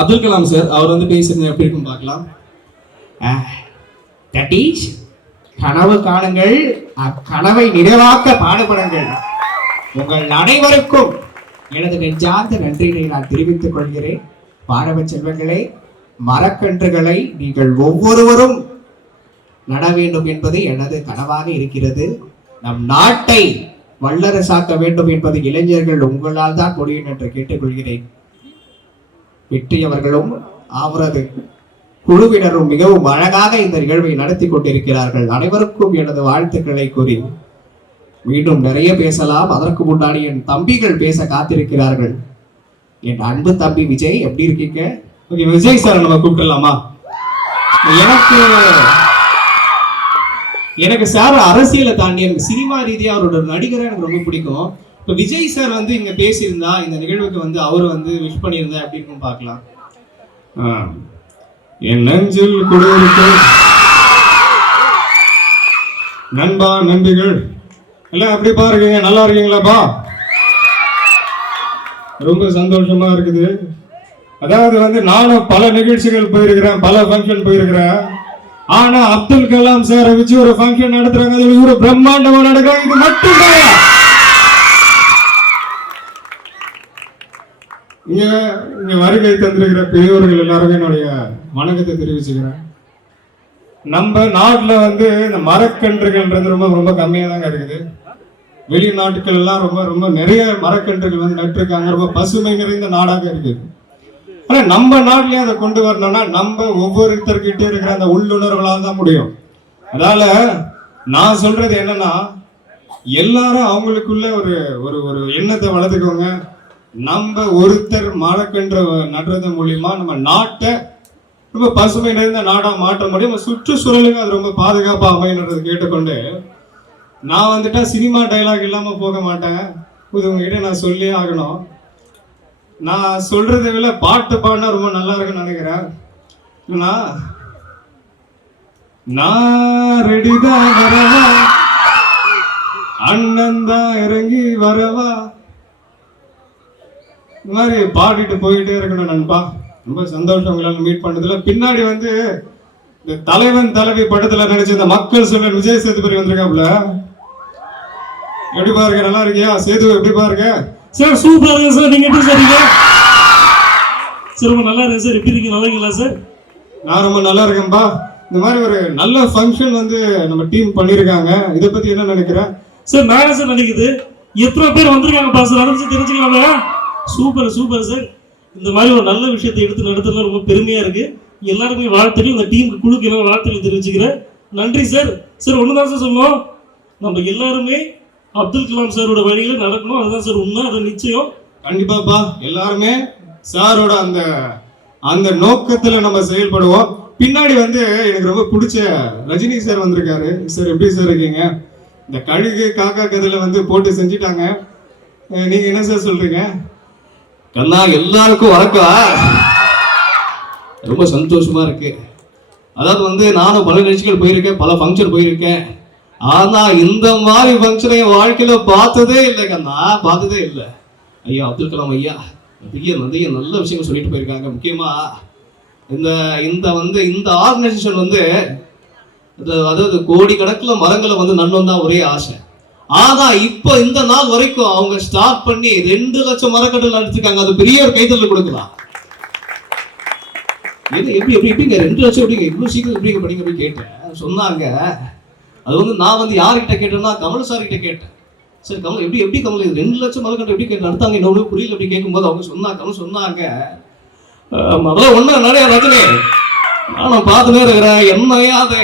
Abdul Kalam sir அவர் வந்து பேசுறது எப்படி இருக்கும் பார்க்கலாம். தட்டீஷ் கனவு காணுங்கள் அக்கனவை நிறைவாக்க பாடுபடுங்கள். உங்கள் அனைவருக்கும் எனது நெஞ்சார்ந்த நன்றியை நான் தெரிவித்துக் கொள்கிறேன். பாரவ செல்வங்களே மரக்கன்றுகளை நீங்கள் ஒவ்வொருவரும் நட வேண்டும் என்பது எனது கனவாக இருக்கிறது. நம் நாட்டை வல்லரசாக்க வேண்டும் என்பது இளைஞர்கள் உங்களால் தான் முடியும் என்று கேட்டுக்கொள்கிறேன். வெற்றி அவர்களும் அவரது குழுவினரும் மிகவும் அழகாக இந்த நிகழ்வை நடத்தி கொண்டிருக்கிறார்கள். அனைவருக்கும் எனது வாழ்த்துக்களை கூறி மீண்டும் நிறைய பேசலாம். அதற்கு முன்னாடி என் தம்பிகள் பேச காத்திருக்கிறார்கள். என் அன்பு தம்பி விஜய் எப்படி இருக்கீங்க? ஓகே விஜய் சார் நம்ம கூப்பிடலாமா? எனக்கு எனக்கு சார் அரசியலை தாண்டி எனக்கு சினிமா ரீதியா அவரோட நடிகரை எனக்கு ரொம்ப பிடிக்கும். இப்போ விஜய் சார் வந்து இங்க பேசியிருந்தா இந்த நிகழ்வுக்கு வந்து அவர் வந்து விஷ் பண்ணியிருந்தா எப்படி இருக்கும் பார்க்கலாம். ஆ. என் நெஞ்சில் குடியிருக்கும் நண்பா நண்பிகள் எல்லாம் எப்படிப்பா இருக்கீங்க? நல்லா இருக்கீங்களாப்பா ரொம்ப சந்தோஷமா இருக்குது. அதாவது வந்து நானும் பல நிகழ்ச்சிகள் போயிருக்கிறேன் பல ஃபங்க்ஷன் போயிருக்கிறேன். ஆனா அப்துல் கலாம் சாரை வச்சு ஒரு ஃபங்க்ஷன் நடத்துறாங்க. அது ஒரு பிரம்மாண்டமா நடக்கிறாங்க இது மட்டும் இங்கே இங்கே வருகை தந்திருக்கிற பெரியவர்கள் எல்லாருமே என்னுடைய வணக்கத்தை தெரிவிச்சுக்கிறேன். நம்ம நாட்டில் வந்து இந்த மரக்கன்றுகள்ன்றது ரொம்ப ரொம்ப கம்மியாக தாங்க இருக்குது. வெளிநாட்டுகள் எல்லாம் ரொம்ப ரொம்ப நிறைய மரக்கன்றுகள் வந்து நட்டுருக்காங்க. ரொம்ப பசுமை நிறைந்த நாடாக இருக்குது. ஆனால் நம்ம நாட்டிலேயே அதை கொண்டு வரணும்னா நம்ம ஒவ்வொருத்தர்கிட்டே இருக்கிற அந்த உள்ளுணர்வுகளால் தான் முடியும். அதனால் நான் சொல்கிறது என்னென்னா எல்லாரும் அவங்களுக்குள்ள ஒரு ஒரு ஒரு எண்ணத்தை வளர்த்துக்கோங்க. நம்ம ஒருத்தர் மரக்கன்று நடுறது மூலியமா நம்ம நாட்டை ரொம்ப பசுமை நிறைந்த நாடா மாற்ற முடியும். நம்ம சுற்றுச்சூழலுக்கு அது ரொம்ப பாதுகாப்பா அமையன்றது கேட்டுக்கொண்டு நான் வந்துட்டா சினிமா டைலாக் இல்லாம போக மாட்டேன். இது உங்ககிட்ட நான் சொல்லியே ஆகணும். நான் சொல்றதை விட பாட்டு பாடினா ரொம்ப நல்லா இருக்குன்னு நினைக்கிறேன். நான் ரெடிதான் வரவா? அண்ணன் தான் இறங்கி வரவா? இந்த மாதிரி பாடிட்டு போயிட்டே இருக்கணும் நண்பா. ரொம்ப சந்தோஷம் உங்களால மீட் பண்ணதுல. பின்னாடி வந்து இந்த தலைவன் தலைவி படத்துல நடிச்ச இந்த மக்கள் சொல்ல விஜய் சேதுபதி வந்திருக்காப்ல எப்படி பாருங்க நல்லா இருக்கியா? சேது எப்படி பாருங்க? சார் சூப்பரா இருக்கு சார் நீங்க எப்படி சார் இருக்கீங்க? சார் ரொம்ப நல்லா இருக்கு சார் எப்படி இருக்கீங்க? நல்லா இருக்கீங்களா சார் நான் ரொம்ப நல்லா இருக்கேன்பா. இந்த மாதிரி ஒரு நல்ல ஃபங்க்ஷன் வந்து நம்ம டீம் பண்ணியிருக்காங்க இதை பத்தி என்ன நினைக்கிறேன் சார் நான் சார் நினைக்குது எத்தனை பேர் வந்திருக்காங்க பா சார் அதை தெரிஞ்சுக்கலாமா சூப்பர் சூப்பர் சார். இந்த மாதிரி ஒரு நல்ல விஷயத்தை எடுத்து நடத்துறதுல ரொம்ப பெருமையா இருக்கு. எல்லாருக்குமே வாழ்த்துக்கள். இந்த டீமுக்கு குழுக்கு எல்லாம் வாழ்த்துக்கள் தெரிவிச்சுக்கிறேன். நன்றி சார். சார் ஒன்று தான் சார் சொன்னோம் நம்ம எல்லாருமே அப்துல் கலாம் சாரோட வழியில நடக்கணும். அதுதான் சார் உண்மை அது நிச்சயம். கண்டிப்பாப்பா. எல்லாருமே சாரோட அந்த அந்த நோக்கத்துல நம்ம செயல்படுவோம். பின்னாடி வந்து எனக்கு ரொம்ப பிடிச்ச ரஜினி சார் வந்திருக்காரு. சார் எப்படி சார் இருக்கீங்க? இந்த கழுகு காக்கா கதையில வந்து போட்டு செஞ்சுட்டாங்க. அஹ் நீங்க என்ன சார் சொல்றீங்க? கண்ணா எல்லாருக்கும் வணக்கம். ரொம்ப சந்தோஷமா இருக்கு. அதாவது வந்து நானும் பல நிகழ்ச்சிகள் போயிருக்கேன் பல ஃபங்க்ஷன் போயிருக்கேன். ஆனா இந்த மாதிரி ஃபங்க்ஷனை என் வாழ்க்கையில பார்த்ததே இல்லை கண்ணா பார்த்ததே இல்லை. ஐயா அப்துல் கலாம் ஐயா நிறைய நிறைய நல்ல விஷயங்கள் சொல்லிட்டு போயிருக்காங்க. முக்கியமா இந்த இந்த வந்து இந்த ஆர்கனைசேஷன் வந்து அதாவது கோடிக்கணக்கில் மரங்களை வந்து நன்னோம் தான் ஒரே ஆசை. ஆனா இப்போ இந்த நாள் வரைக்கும் அவங்க ஸ்டார்ட் பண்ணி ரெண்டு லட்சம் மரக்கட்டல் அடிச்சிருக்காங்க. அது பெரிய ஒரு கைத்தறல் கொடுக்கலாம் என்ன எப்படி எப்படி எப்படிங்க? ரெண்டு லட்சம் எப்படிங்க? இவ்வளவு சீக்கிரம் எப்படிங்க படிங்க போய் கேட்டேன். சொன்னாங்க. அது வந்து நான் வந்து யார்கிட்ட கேட்டேன்னா கமல் சார் கிட்ட கேட்டேன். சரி கமல் எப்படி எப்படி கமல் இது ரெண்டு லட்சம் மரக்கட்டை எப்படி கேட்டு நடத்தாங்க இன்னொன்று புரியல அப்படி கேட்கும்போது அவங்க சொன்னாங்க கமல் சொன்னாங்க "ஆம், அதெல்லாம் ஒன்றும் நிறைய ரஜினி நானும் பார்த்துட்டே இருக்கிறேன் என்னையா அது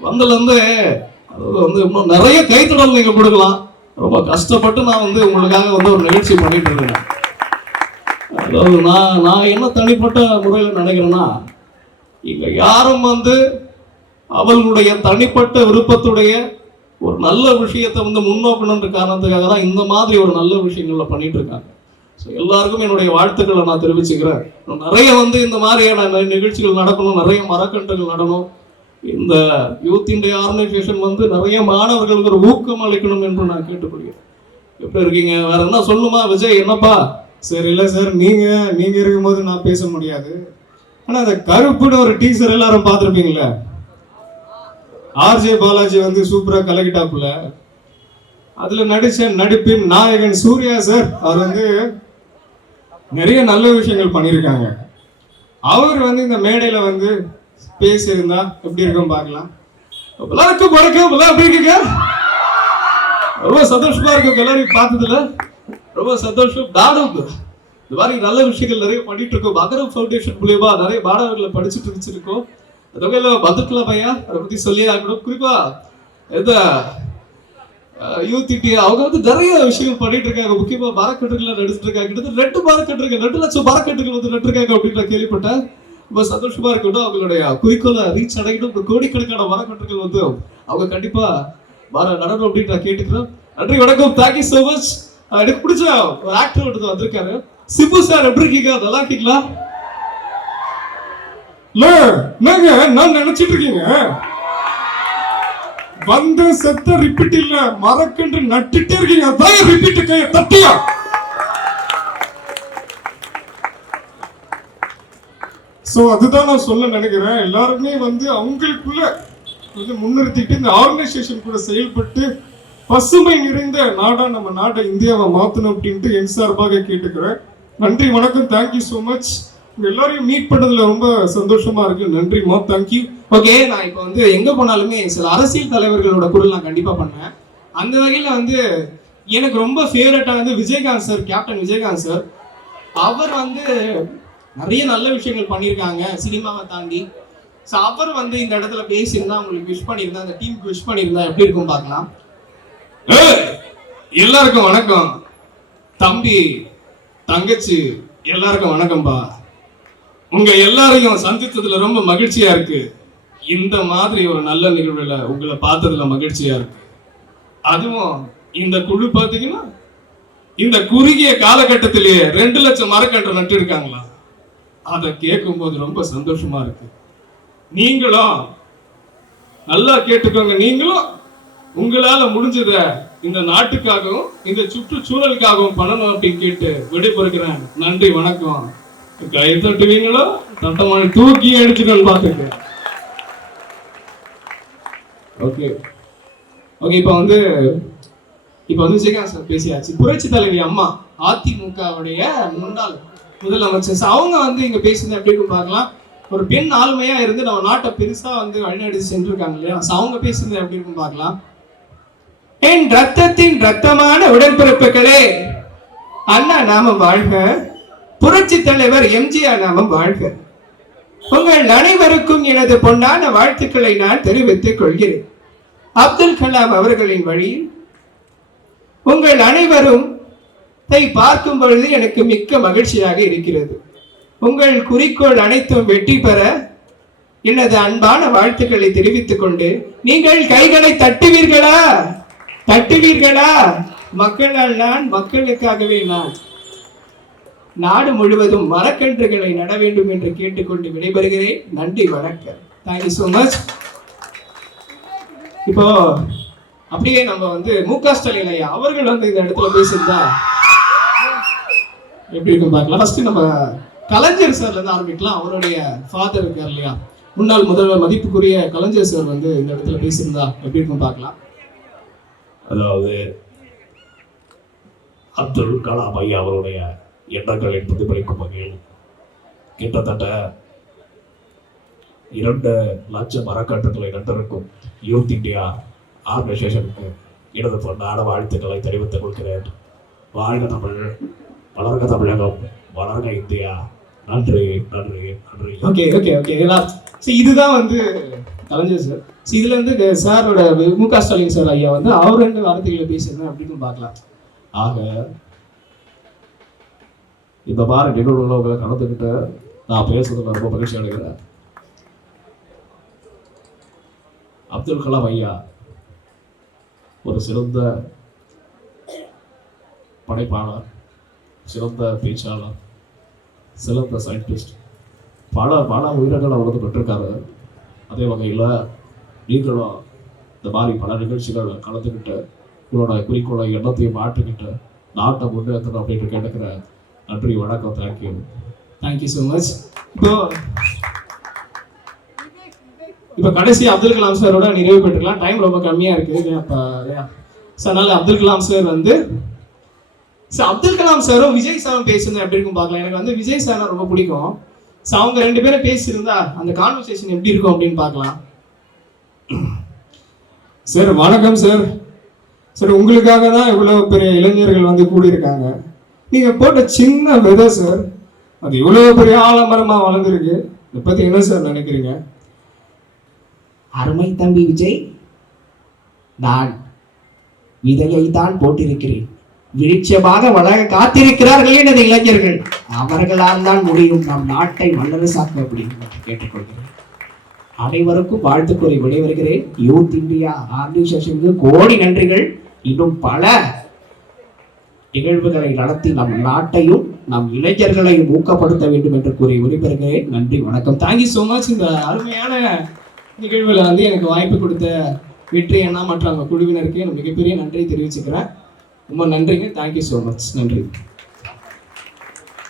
வந்ததுலேருந்து அது வந்து இன்னும் நிறைய கைத்தடல் நீங்கள் கொடுக்கலாம். ரொம்ப கஷ்டப்பட்டு நான் வந்து உங்களுக்காக வந்து ஒரு நிகழ்ச்சி பண்ணிட்டு இருக்கேன். அதாவது நான் நான் என்ன தனிப்பட்ட முறையில் நினைக்கிறேன்னா இங்கே யாரும் வந்து அவர்களுடைய தனிப்பட்ட விருப்பத்துடைய ஒரு நல்ல விஷயத்தை வந்து முன்னோக்கணுன்ற காரணத்துக்காக தான் இந்த மாதிரி ஒரு நல்ல விஷயங்களை பண்ணிட்டு இருக்காங்க. ஸோ எல்லாருக்கும் என்னுடைய வாழ்த்துக்களை நான் தெரிவிச்சுக்கிறேன். நிறைய வந்து இந்த மாதிரியான நிகழ்ச்சிகள் நடக்கணும் நிறைய மரக்கன்றுகள் நடணும். இந்த யூத் இந்தியா ஆர்கனைசேஷன் வந்து நிறைய மாணவர்களுக்கு ஒரு ஊக்கம் அளிக்கணும் என்று நான் கேட்டுக்கொள்கிறேன். எப்படி இருக்கீங்க? வேற என்ன சொல்லுமா விஜய்? என்னப்பா? சரி இல்லை சார் நீங்கள் நீங்கள் இருக்கும்போது நான் பேச முடியாது. ஆனால் அந்த கருப்புன்னு ஒரு டீச்சர் எல்லாரும் பார்த்துருப்பீங்களே? ஆர்ஜே பாலாஜி வந்து சூப்பராக கலக்கிட்டாப்புல. அதில் நடித்த நடிப்பின் நாயகன் சூர்யா சார் அவர் வந்து நிறைய நல்ல விஷயங்கள் பண்ணியிருக்காங்க. அவர் வந்து இந்த மேடையில் வந்து பேசியிருந்தா எப்படி இருக்கும் பார்க்கலாம். எல்லாருக்கும் வணக்கம். எல்லாம் எப்படி இருக்கீங்க? ரொம்ப சந்தோஷமா இருக்கும் எல்லாரையும் பார்த்ததுல. ரொம்ப சந்தோஷம். நானும் இந்த மாதிரி நல்ல விஷயங்கள் நிறைய பண்ணிட்டு இருக்கோம். மகரம் ஃபவுண்டேஷன் மூலியமா நிறைய மாணவர்களை படிச்சுட்டு வச்சிருக்கோம் அந்த வகையில் மதுக்கலாம் பையா? அதை பத்தி சொல்லி ஆகணும். குறிப்பா இந்த யூத் இந்தியா அவங்க வந்து நிறைய விஷயங்கள் பண்ணிட்டு இருக்காங்க. முக்கியமா மரக்கட்டுகள் நடிச்சிருக்காங்க இருக்காங்க. கிட்டத்தட்ட ரெண்டு மரக்கட்டுகள் ரெண்டு லட்சம் மரக்கட்டுகள் வந்து நட்டுருக்காங்க அப்படின்னு நான் கேள்விப்பட்டேன். ரொம்ப சந்தோஷமா இருக்கட்டும் அவங்களுடைய குறிக்கோளை ரீச் அடையணும். கோடிக்கணக்கான மரக்கன்றுகள் வந்து அவங்க கண்டிப்பா வர நடனம் அப்படின்னு நான் கேட்டுக்கிறேன். நன்றி வணக்கம். தேங்க்யூ so மச் எனக்கு பிடிச்ச ஒரு ஆக்டர் ஒருத்தர் வந்திருக்காரு. சிபு சார் எப்படி இருக்கீங்க? நல்லா இருக்கீங்களா? இல்ல என்னங்க? நான் நினைச்சிட்டு இருக்கீங்க? வந்த செத்த ரிப்பீட் இல்ல. மறக்கன்று நட்டுட்டே இருக்கீங்க. அதான் ரிப்பீட் கையை தட்டியா? ஸோ அதுதான் நான் சொல்ல நினைக்கிறேன். எல்லாருமே வந்து அவங்களுக்குள்ள வந்து முன்னிறுத்திட்டு இந்த ஆர்கனைசேஷன் கூட செயல்பட்டு பசுமை நிறைந்த நாடா நம்ம நாட்டை இந்தியாவை மாற்றணும் அப்படின்ட்டு என் சார்பாக கேட்டுக்கிறேன். நன்றி வணக்கம். தேங்க்யூ ஸோ மச் எல்லாரையும் மீட் பண்ணதுல ரொம்ப சந்தோஷமா இருக்கு. நன்றிமா தேங்க்யூ ஓகே நான் இப்போ வந்து எங்க போனாலுமே சில அரசியல் தலைவர்களோட குரல் நான் கண்டிப்பா பண்ணேன் அந்த வகையில வந்து எனக்கு ரொம்ப ஃபேவரட்டானது Vijayakanth sir captain Vijayakanth sir அவர் வந்து நிறைய நல்ல விஷயங்கள் பண்ணியிருக்காங்க சினிமாவை தாண்டி. ஸோ அவர் வந்து இந்த இடத்துல பேசியிருந்தா உங்களுக்கு விஷ் பண்ணியிருந்தா அந்த டீமுக்கு விஷ் பண்ணியிருந்தா எப்படி இருக்கும் பார்க்கலாம். எல்லாருக்கும் வணக்கம். தம்பி தங்கச்சி எல்லாருக்கும் வணக்கம்பா. உங்க எல்லாரையும் சந்தித்ததுல ரொம்ப மகிழ்ச்சியா இருக்கு. இந்த மாதிரி ஒரு நல்ல நிகழ்வுல உங்களை பார்த்ததுல மகிழ்ச்சியா இருக்கு. அதுவும் இந்த குழு பார்த்தீங்கன்னா இந்த குறுகிய காலகட்டத்திலேயே ரெண்டு லட்சம் மரக்கன்று நட்டு இருக்காங்களா அதை கேட்கும்போது ரொம்ப சந்தோஷமா இருக்கு. நீங்களும் நல்லா கேட்டுக்கோங்க நீங்களும் உங்களால முடிஞ்சத இந்த நாட்டுக்காகவும் இந்த சுற்றுச்சூழலுக்காகவும் பண்ணணும் அப்படின்னு கேட்டு விடைபெறுகிறேன். நன்றி வணக்கம். கை தட்டுவீங்களோ? தட்டமான தூக்கி அடிச்சுக்கணும் பார்த்துக்க ஓகே. ஓகே இப்போ வந்து இப்போ வந்து விஜயகாந்த் சார் பேசியாச்சு. புரட்சி தலைவி அம்மா அதிமுகவுடைய முன்னாள் முதலமைச்சர் அவங்க வந்து இங்க பேசுனது எப்படி இருக்கும் பார்க்கலாம். ஒரு பெண் ஆளுமையா இருந்து நம்ம நாட்டை பெருசா வந்து வழிநடத்தி சென்றிருக்காங்க இல்லையா? So, அவங்க பேசுனது எப்படி இருக்கும் பார்க்கலாம். என் ரத்தத்தின் ரத்தமான உடன்பிறப்புகளே அண்ணா நாமம் வாழ்க புரட்சி தலைவர் எம்ஜிஆர் நாமம் வாழ்க. உங்கள் அனைவருக்கும் எனது பொன்னான வாழ்த்துக்களை நான் தெரிவித்துக் கொள்கிறேன். அப்துல் கலாம் அவர்களின் வழியில் உங்கள் அனைவரும் தை பார்க்கும் பொழுது எனக்கு மிக்க மகிழ்ச்சியாக இருக்கிறது. உங்கள் குறிக்கோள் அனைத்தும் வெற்றி பெற எனது அன்பான வாழ்த்துக்களை தெரிவித்துக் கொண்டு நீங்கள் கைகளை தட்டுவீர்களா? தட்டுவீர்களா? மக்களால் நான் மக்களுக்காகவே நான். நாடு முழுவதும் மரக்கன்றுகளை நட வேண்டும் என்று கேட்டுக்கொண்டு விடைபெறுகிறேன். நன்றி வணக்கம். தேங்க்யூ ஸோ மச் இப்போ அப்படியே நம்ம வந்து மு க ஸ்டாலின் ஐயா அவர்கள் வந்து இந்த இடத்துல பேசியிருந்தா எப்படி இருக்கும் பார்க்கலாம். ஃபர்ஸ்ட் நம்ம கலைஞர் சார்ல இருந்து ஆரம்பிக்கலாம். அவருடைய ஃபாதர் இருக்கார் இல்லையா? முன்னாள் முதல்வர் மதிப்புக்குரிய கலைஞர் சார் வந்து இந்த இடத்துல பேசியிருந்தா எப்படி இருக்கும் பார்க்கலாம். அதாவது அப்துல் கலாம் ஐயா அவருடைய எண்ணங்களை பிரதிபலிக்கும் வகையில் கிட்டத்தட்ட இரண்டு லட்சம் மரக்கன்றுகளை நட்டிருக்கும் யூத் இந்தியா ஆர்கனைசேஷனுக்கு இடது ஆட வாழ்த்துக்களை தெரிவித்துக் கொள்கிறேன். வாழ்க தமிழ். வளர்க தமிழகம் வளர்க இந்தியா. நன்றி நன்றி நன்றி. ஓகே ஓகே ஓகே எல்லாம் இதுதான் வந்து கலைஞர் சார். சரி இதுல இருந்து சாரோட மு க ஸ்டாலின் சார் ஐயா வந்து அவர் ரெண்டு வார்த்தைகளை பேசியிருந்தேன் அப்படின்னு பார்க்கலாம். ஆக இந்த மாதிரி நிகழ்வுகளை உங்களை நான் பேசுறதுல ரொம்ப மகிழ்ச்சி அடைகிறேன். அப்துல் கலாம் ஐயா ஒரு சிறந்த படைப்பாளர். சிறந்த பேச்சாளர் சிறந்த சயின்டிஸ்ட் பல பல உயிரினங்கள் அவர் வந்து பெற்றிருக்காரு. அதே வகையில் நீங்களும் இந்த மாதிரி பல நிகழ்ச்சிகள் கலந்துக்கிட்டு உங்களோட குறிக்கோளை எண்ணத்தையும் மாற்றிக்கிட்டு நாட்டை முன்னேற்றணும் அப்படின்ட்டு கேட்டுக்கிற நன்றி வணக்கம் தேங்க்யூ தேங்க்யூ ஸோ மச் இப்போ இப்போ கடைசி அப்துல் கலாம் சாரோட நிறைவு பெற்றுக்கலாம். டைம் ரொம்ப கம்மியாக இருக்குது அப்போ சார் அதனால அப்துல் கலாம் சார் வந்து சார் அப்துல் கலாம் சாரும் விஜய் சாரும் பேசுனது எப்படி இருக்கும் பார்க்கலாம். எனக்கு வந்து விஜய் சார் ரொம்ப பிடிக்கும். ஸோ அவங்க ரெண்டு பேரும் பேசியிருந்தா அந்த கான்வர்சேஷன் எப்படி இருக்கும் அப்படின்னு பார்க்கலாம். சார் வணக்கம் சார் சார் உங்களுக்காக தான் இவ்வளவு பெரிய இளைஞர்கள் வந்து கூடியிருக்காங்க. நீங்க போட்ட சின்ன விதை சார் அது இவ்வளவு பெரிய ஆலமரமா வளர்ந்துருக்கு. இதை பத்தி என்ன சார் நினைக்கிறீங்க? அருமை தம்பி விஜய் நான் விதையை தான் போட்டிருக்கிறேன். விருட்சமாக வளர காத்திருக்கிறார்களே எனது இளைஞர்கள். அவர்களால் தான் முடியும் நம் நாட்டை வல்லரசாக்க அப்படின்னு கேட்டுக்கொள்கிறேன். அனைவருக்கும் வாழ்த்துக்குறை கூறி விடைபெறுகிறேன். யூத் இந்தியா ஆர்கனைசேஷனுக்கு கோடி நன்றிகள். இன்னும் பல நிகழ்வுகளை நடத்தி நம் நாட்டையும் நம் இளைஞர்களையும் ஊக்கப்படுத்த வேண்டும் என்று கூறி விடைபெறுகிறேன். நன்றி வணக்கம். தேங்க்யூ ஸோ மச் இந்த அருமையான நிகழ்வில் வந்து எனக்கு வாய்ப்பு கொடுத்த வெற்றி அண்ணா மற்ற அவங்க குழுவினருக்கு எனக்கு மிகப்பெரிய நன்றி தெரிவிச்சுக்கிறேன். ரொம்ப நன்றிங்க. தேங்க்யூ ஸோ மச் நன்றி.